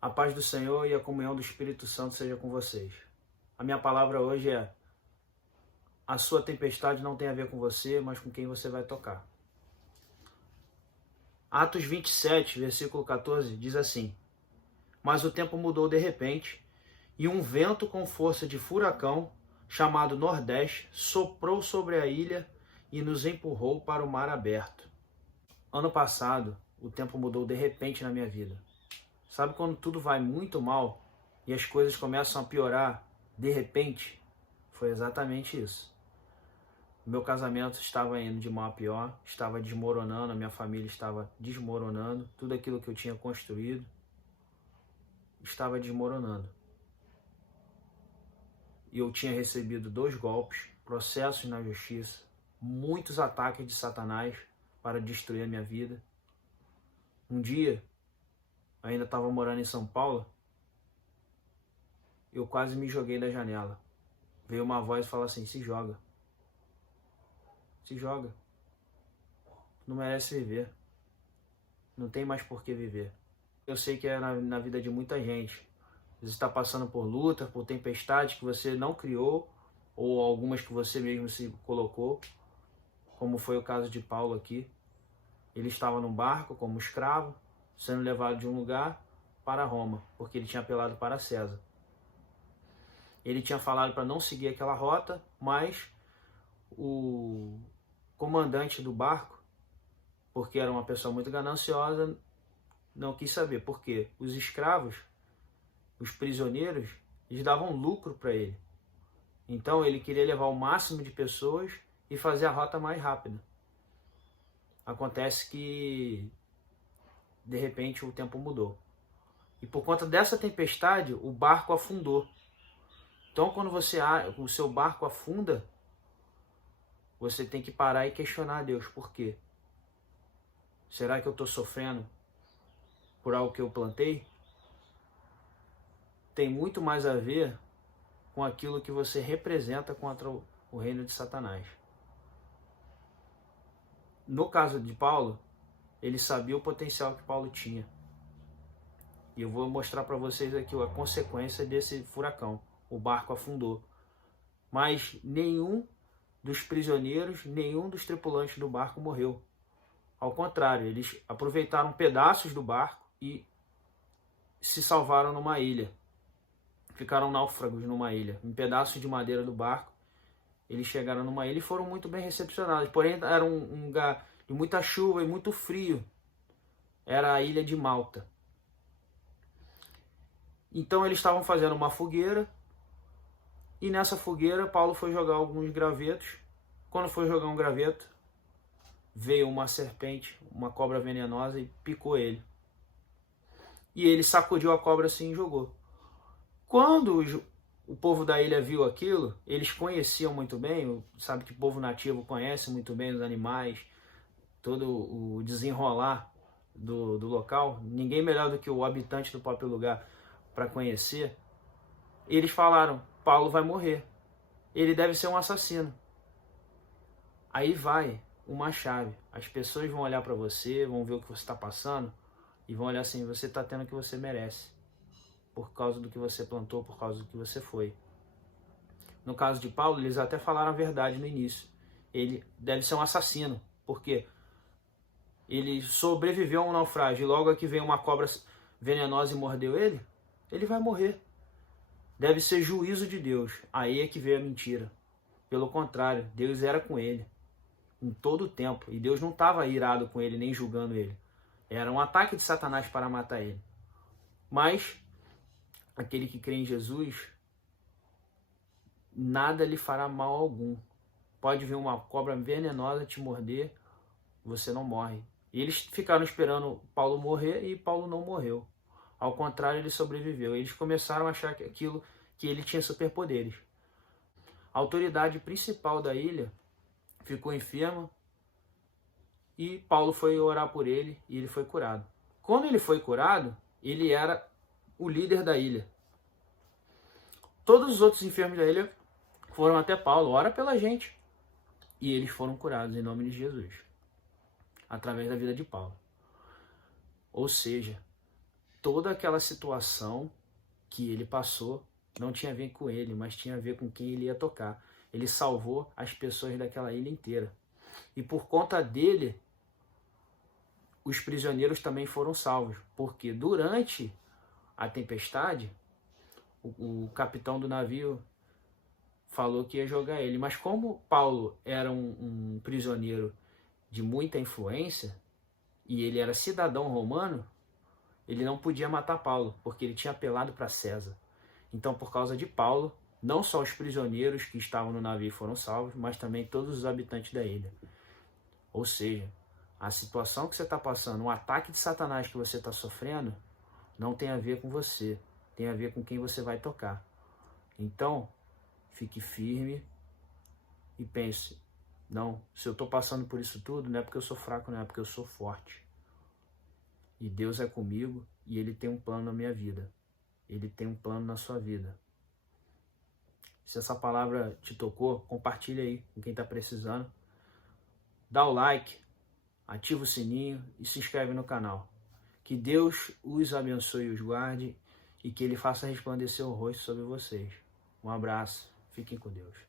A paz do Senhor e a comunhão do Espírito Santo seja com vocês. A minha palavra hoje é: a sua tempestade não tem a ver com você, mas com quem você vai tocar. Atos 27, versículo 14, diz assim: Mas o tempo mudou de repente, e um vento com força de furacão, chamado Nordeste, soprou sobre a ilha e nos empurrou para o mar aberto. Ano passado, o tempo mudou de repente na minha vida. Sabe quando tudo vai muito mal e as coisas começam a piorar de repente? Foi exatamente isso. Meu casamento estava indo de mal a pior, estava desmoronando, a minha família estava desmoronando, tudo aquilo que eu tinha construído estava desmoronando. E eu tinha recebido 2 golpes, processos na justiça, muitos ataques de Satanás para destruir a minha vida. Um dia, ainda estava morando em São Paulo, eu quase me joguei da janela. Veio uma voz e falou assim: se joga. Se joga. Não merece viver. Não tem mais por que viver. Eu sei que é na vida de muita gente. Você está passando por luta, por tempestades que você não criou, ou algumas que você mesmo se colocou, como foi o caso de Paulo aqui. Ele estava num barco como escravo, sendo levado de um lugar para Roma, porque ele tinha apelado para César. Ele tinha falado para não seguir aquela rota, mas o comandante do barco, porque era uma pessoa muito gananciosa, não quis saber, porque os escravos, os prisioneiros, eles davam lucro para ele. Então ele queria levar o máximo de pessoas e fazer a rota mais rápida. Acontece que, de repente, o tempo mudou. E por conta dessa tempestade, o barco afundou. Então, quando o seu barco afunda, você tem que parar e questionar a Deus. Por quê? Será que eu estou sofrendo por algo que eu plantei? Tem muito mais a ver com aquilo que você representa contra o reino de Satanás. No caso de Paulo, ele sabia o potencial que Paulo tinha. E eu vou mostrar para vocês aqui a consequência desse furacão. O barco afundou. Mas nenhum dos prisioneiros, nenhum dos tripulantes do barco morreu. Ao contrário, eles aproveitaram pedaços do barco e se salvaram numa ilha. Ficaram náufragos numa ilha. Em pedaços de madeira do barco, eles chegaram numa ilha e foram muito bem recepcionados. Porém, era um lugar de muita chuva e muito frio. Era a ilha de Malta. Então eles estavam fazendo uma fogueira, e nessa fogueira Paulo foi jogar alguns gravetos. Quando foi jogar um graveto, veio uma serpente, uma cobra venenosa, e picou ele. E ele sacudiu a cobra assim e jogou. Quando o povo da ilha viu aquilo, eles conheciam muito bem, sabe que o povo nativo conhece muito bem os animais, todo o desenrolar do local. Ninguém melhor do que o habitante do próprio lugar para conhecer. Eles falaram: Paulo vai morrer, ele deve ser um assassino. Aí vai uma chave. As pessoas vão olhar para você, vão ver o que você está passando e vão olhar assim: você está tendo o que você merece, por causa do que você plantou, por causa do que você foi. No caso de Paulo, eles até falaram a verdade no início. Ele deve ser um assassino, porque ele sobreviveu a um naufrágio e logo que veio uma cobra venenosa e mordeu ele, ele vai morrer. Deve ser juízo de Deus. Aí é que veio a mentira. Pelo contrário, Deus era com ele em todo o tempo. E Deus não estava irado com ele, nem julgando ele. Era um ataque de Satanás para matar ele. Mas aquele que crê em Jesus, nada lhe fará mal algum. Pode vir uma cobra venenosa te morder, você não morre. E eles ficaram esperando Paulo morrer e Paulo não morreu. Ao contrário, ele sobreviveu. Eles começaram a achar que ele tinha superpoderes. A autoridade principal da ilha ficou enferma e Paulo foi orar por ele e ele foi curado. Quando ele foi curado, ele era o líder da ilha. Todos os outros enfermos da ilha foram até Paulo: ora pela gente. E eles foram curados em nome de Jesus, através da vida de Paulo. Ou seja, toda aquela situação que ele passou não tinha a ver com ele, mas tinha a ver com quem ele ia tocar. Ele salvou as pessoas daquela ilha inteira. E por conta dele, os prisioneiros também foram salvos, porque durante a tempestade, o capitão do navio falou que ia jogar ele. Mas como Paulo era um prisioneiro de muita influência, e ele era cidadão romano, ele não podia matar Paulo, porque ele tinha apelado para César. Então, por causa de Paulo, não só os prisioneiros que estavam no navio foram salvos, mas também todos os habitantes da ilha. Ou seja, a situação que você está passando, o ataque de Satanás que você está sofrendo, não tem a ver com você, tem a ver com quem você vai tocar. Então, fique firme e pense, não, se eu estou passando por isso tudo, não é porque eu sou fraco, não é porque eu sou forte. E Deus é comigo e Ele tem um plano na minha vida. Ele tem um plano na sua vida. Se essa palavra te tocou, compartilha aí com quem está precisando. Dá o like, ativa o sininho e se inscreve no canal. Que Deus os abençoe e os guarde e que Ele faça resplandecer o rosto sobre vocês. Um abraço, fiquem com Deus.